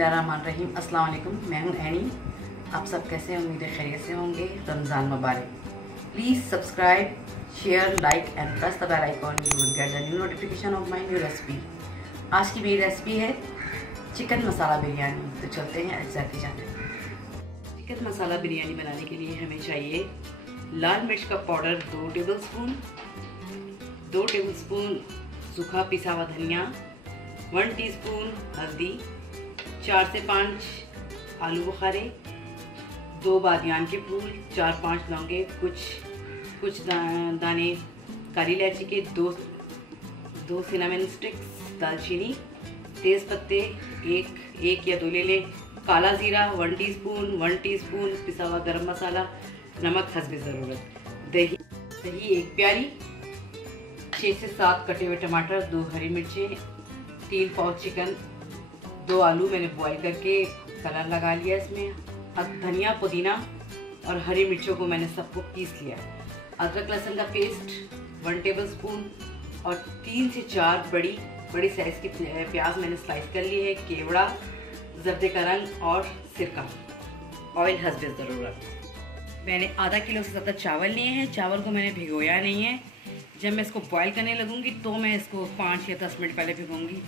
बिस्मिल्लाहिर्रहमानिर्रहीम। अस्सलाम वालेकुम। मैं हूं एनी। आप सब कैसे हैं? उम्मीद है खैरियत से होंगे। रमज़ान मुबारक। Please subscribe, share, like and press the bell icon. You will get the new notification of my new recipe. आज की मेरी रेसिपी है चिकन मसाला बिरयानी। तो चलते हैं अज्जा की जानिब। चिकन मसाला बिरयानी बनाने के लिए हमें चाहिए लाल मिर्च का पाउडर 2 टेबलस्पून, 2 टेबलस्पून सूखा पिसा हुआ धनिया, 1 टीस्पून हल्दी, 4 से 5 आलू बुखारे, 2 बादियान के फूल, 4-5 लौंगे, कुछ दाने काली इलायची के, 2 सिनेमन स्टिक्स, दालचीनी, तेज़ पत्ते एक या 2 ले लें, काला ज़ीरा 1 टीस्पून पिसा हुआ गरम मसाला, नमक हस्बे ज़रूरत, दही 1 प्याली, 6 से 7 कटे हुए टमाटर, 2 हरी मिर्चें, 3 पाव चिकन, 2 आलू मैंने बॉईल करके कलर लगा लिया इसमें, धनिया पुदीना और हरी मिर्चों को मैंने सबको पीस लिया, अदरक लहसुन का पेस्ट 1 टेबलस्पून और 3 से 4 बड़ी साइज़ की प्याज मैंने स्लाइस कर ली है, केवड़ा, जर्दे का रंग और सिरका, ऑयल हस्बे ज़रूरत। मैंने आधा किलो से ज़्यादा चावल लिए हैं। चावल को मैंने भिगोया नहीं है। जब मैं इसको बॉईल करने लगूंगी तो मैं इसको 5 या 10 मिनट पहले भिगोंगी।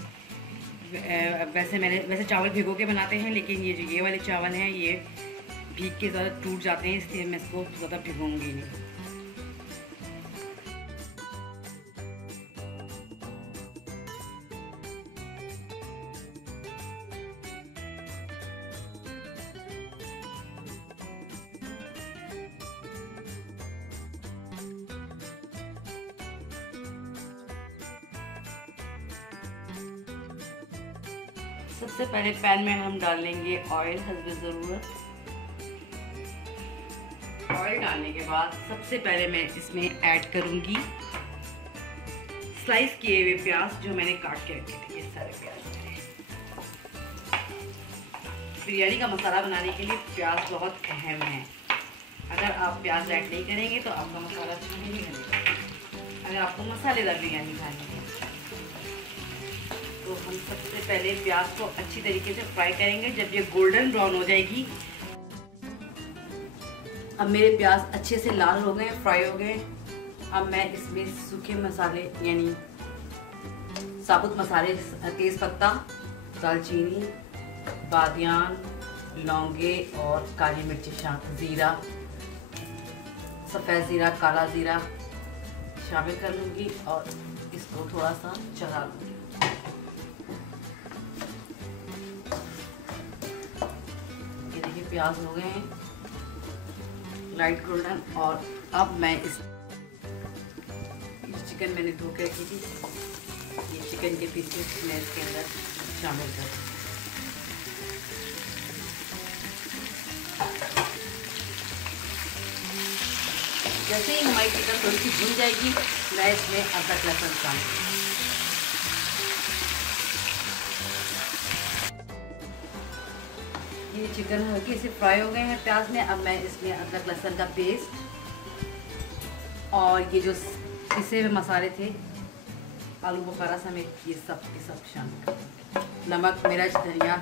वैसे चावल भिगो के बनाते हैं, लेकिन ये वाले चावल हैं ये भीग के ज़्यादा टूट जाते हैं, इसलिए मैं इसको ज़्यादा भिगोंगी नहीं। सबसे पहले पैन में हम डाल लेंगे ऑयल हस्बे ज़रूरत। ऑयल डालने के बाद सबसे पहले मैं इसमें ऐड करूंगी स्लाइस किए हुए प्याज जो मैंने काट के रखे थे। ये सारे प्याज बिरयानी का मसाला बनाने के लिए प्याज बहुत अहम है। अगर आप प्याज ऐड नहीं करेंगे तो आपका मसाला अच्छा नहीं बनेगा। अगर आपको मसालेदार बिरयानी खानी है तो हम सबसे पहले प्याज को अच्छी तरीके से फ्राई करेंगे। जब ये गोल्डन ब्राउन हो जाएगी, अब मेरे प्याज अच्छे से लाल हो गए, फ्राई हो गए। अब मैं इसमें सूखे मसाले यानी साबुत मसाले, तेज पत्ता, दालचीनी, बादियान, लौंगे और काली मिर्च, ज़ीरा, सफ़ेद ज़ीरा, काला ज़ीरा शामिल कर लूँगी और इसको थोड़ा सा चला लूँगी। प्याज हो गए हैं लाइट गोल्डन। और अब मैं इस चिकन मैंने धो के रखी थी, ये चिकन के पीसेस मैं इसके अंदर शामिल कर दूँ। जैसे ही हमारी चिकन थोड़ी सी भून जाएगी, मैं इसमें अदरक लहसुन शामिल। ये चिकन हल्के से फ्राई हो गए हैं प्याज में। अब मैं इसमें अदरक लहसुन का पेस्ट और ये जो पिसे हुए मसाले थे, आलू बुखारा समेत, ये सब के सब शामिल कर, नमक, मिर्च, धनिया,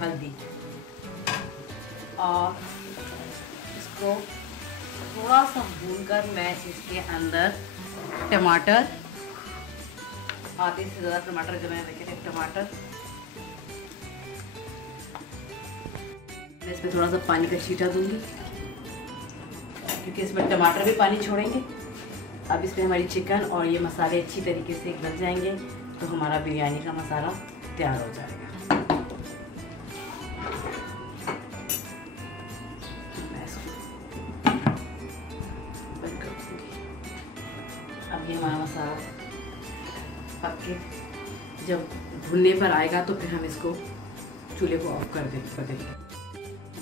हल्दी, और इसको थोड़ा सा भूनकर मैं इसके अंदर टमाटर, आधे से ज़्यादा टमाटर जो मैंने रखे थे, टमाटर, मैं इसमें थोड़ा सा पानी का छींटा दूंगी क्योंकि इसमें टमाटर भी पानी छोड़ेंगे। अब इसमें हमारी चिकन और ये मसाले अच्छी तरीके से गल जाएंगे तो हमारा बिरयानी का मसाला तैयार हो जाएगा। मैं इसको बंद कर दूंगी। अब ये हमारा मसाला पक के जब भुनने पर आएगा तो फिर हम इसको चूल्हे को ऑफ कर देंगे।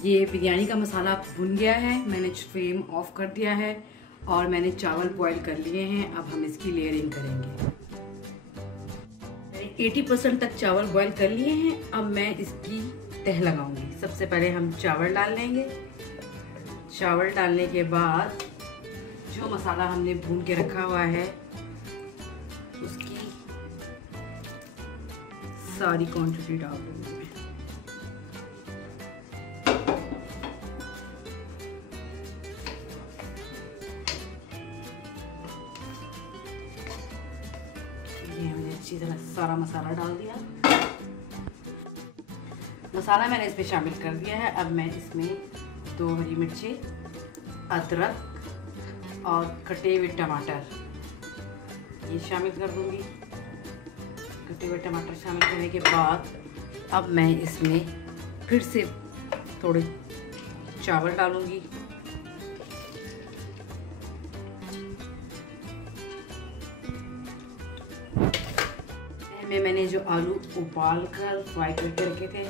ये बिरयानी का मसाला भुन गया है, मैंने फ्लेम ऑफ कर दिया है और मैंने चावल बॉईल कर लिए हैं। अब हम इसकी लेयरिंग करेंगे। मैंने 80% तक चावल बॉईल कर लिए हैं। अब मैं इसकी तह लगाऊंगी। सबसे पहले हम चावल डाल लेंगे। चावल डालने के बाद जो मसाला हमने भून के रखा हुआ है उसकी सारी क्वांटिटी डाल दूंगी मैं। अच्छी तरह सारा मसाला डाल दिया। मसाला मैंने इसमें शामिल कर दिया है। अब मैं इसमें 2 हरी मिर्ची, अदरक और कटे हुए टमाटर ये शामिल कर दूंगी। कटे हुए टमाटर शामिल करने के बाद अब मैं इसमें फिर से थोड़े चावल डालूंगी। मैंने जो आलू उबाल कर फ्राई करके रखे थे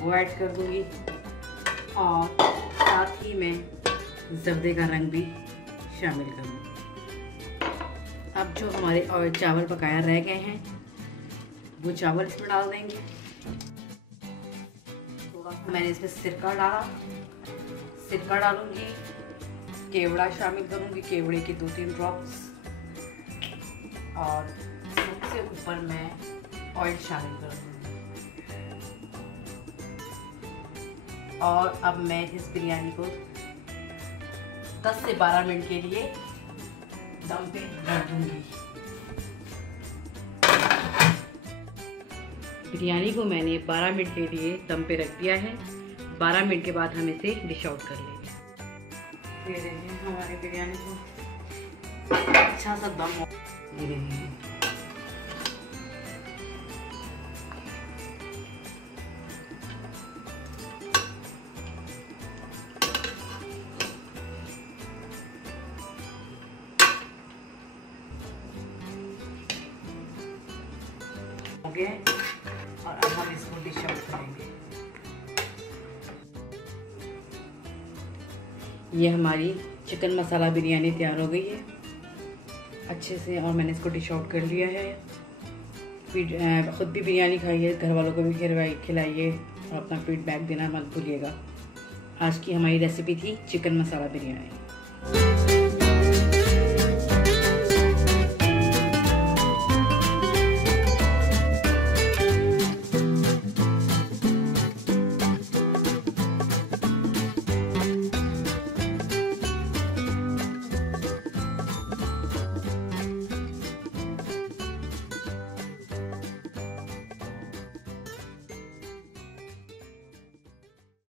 वो ऐड कर दूंगी और साथ ही मैं जर्दे का रंग भी शामिल करूँगी। अब जो हमारे चावल पकाया रह गए हैं वो चावल इसमें डाल देंगे। थोड़ा सा मैंने इसमें सिरका डाला, सिरका डालूंगी। केवड़ा शामिल करूँगी, केवड़े के 2-3 ड्रॉप्स और सबसे ऊपर मैं ऑयल शामिल करूँगी। और अब मैं इस बिरयानी को 10 से 12 मिनट के लिए दम पे रख दूँगी। बिरयानी को मैंने 12 मिनट के लिए दम पे रख दिया है। 12 मिनट के बाद हम इसे डिश आउट कर लेंगे। ये देखिए हमारी बिरयानी को अच्छा सा दम ये देखिए। हो गए और अब हम इसको डिश आउट करेंगे। ये हमारी चिकन मसाला बिरयानी तैयार हो गई है अच्छे से और मैंने इसको डिश आउट कर लिया है। फिर खुद भी बिरयानी खाइए, घर वालों को भी खिलाइए और अपना फीडबैक देना मत भूलिएगा। आज की हमारी रेसिपी थी चिकन मसाला बिरयानी।